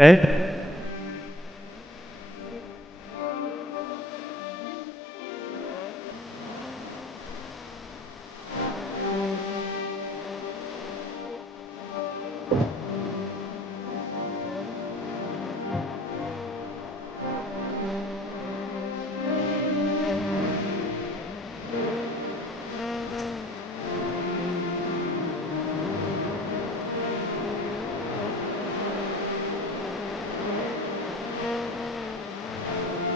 哎。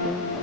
Mm-hmm.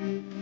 Okay. Okay